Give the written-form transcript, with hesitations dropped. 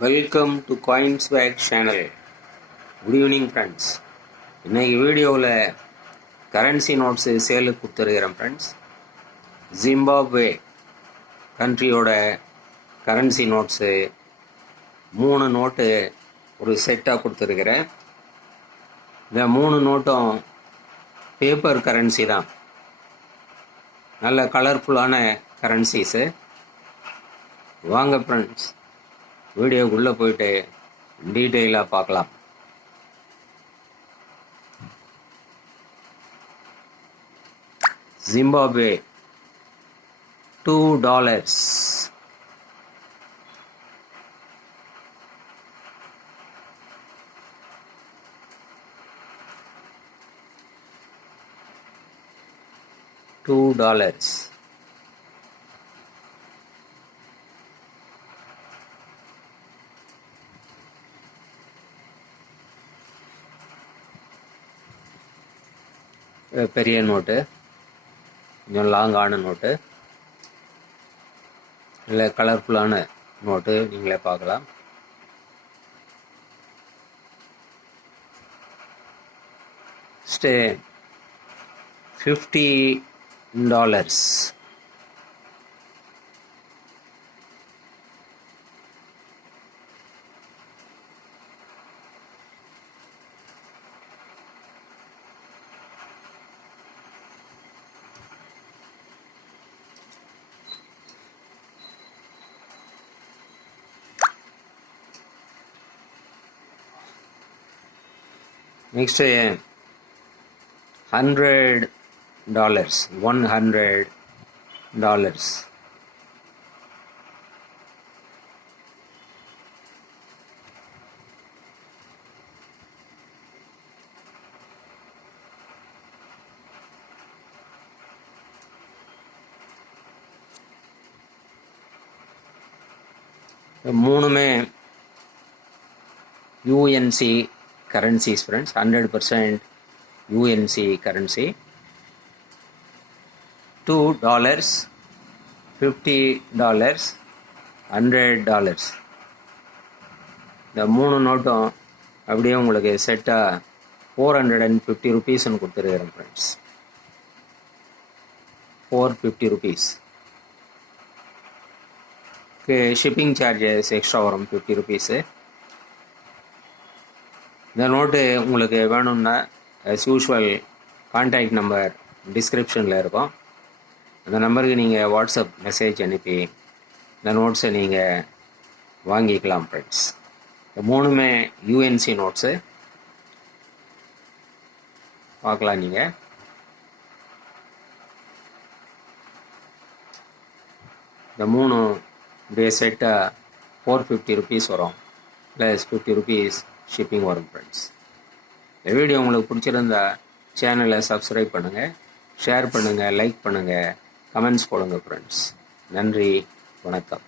Welcome to coins pack channel. Good evening friends. இன்றைக்கி வீடியோவில் currency notes சேலுக்கு கொடுத்துருக்கிறேன் ஃப்ரெண்ட்ஸ். ஜிம்பாப்வே கண்ட்ரியோட கரன்சி நோட்ஸு 3 நோட்டு ஒரு செட்டாக கொடுத்துருக்கிறேன். இந்த 3 நோட்டும் பேப்பர் கரன்சி தான், நல்ல கலர்ஃபுல்லான கரன்சிஸு. வாங்க ஃப்ரெண்ட்ஸ், வீடியோக்குள்ளே போயிட்டு டீட்டெயிலாக பார்க்கலாம். ஜிம்பாப்வே $2, $2. பெரிய நோட்டு, கொஞ்சம் லாங்கான நோட்டு, இல்லை கலர்ஃபுல்லான நோட்டு நீங்களே பார்க்கலாம். $50. Next, $100. $100. மூணுமே UNC currencies friends, 100% UNC currency. $2, $50, $100. இந்த 3 நோட்டும் அப்படியே உங்களுக்கு செட்டாக 450 rupeesன்னு கொடுத்துருக்கிறேன் friends. 450 rupees. Shipping charges extra வரும் 50 rupees. இந்த நோட்டு உங்களுக்கு வேணும்னா as யூஷுவல் கான்டாக்ட் நம்பர் டிஸ்கிரிப்ஷனில் இருக்கும். அந்த நம்பருக்கு நீங்கள் வாட்ஸ்அப் மெசேஜ் அனுப்பி இந்த நோட்ஸை நீங்கள் வாங்கிக்கலாம் ஃப்ரெண்ட்ஸ். இந்த மூணுமே UNC நோட்ஸு பார்க்கலாம். நீங்கள் இந்த 3 இப்படியே செட்டாக 450 rupees வரும், ப்ளஸ் 50 rupees ஷிப்பிங் வரும் ஃப்ரெண்ட்ஸ். இந்த வீடியோ உங்களுக்கு பிடிச்சிருந்தா சேனலை சப்ஸ்கிரைப் பண்ணுங்கள், ஷேர் பண்ணுங்கள், லைக் பண்ணுங்கள், கமெண்ட்ஸ் போடுங்க ஃப்ரெண்ட்ஸ். நன்றி, வணக்கம்.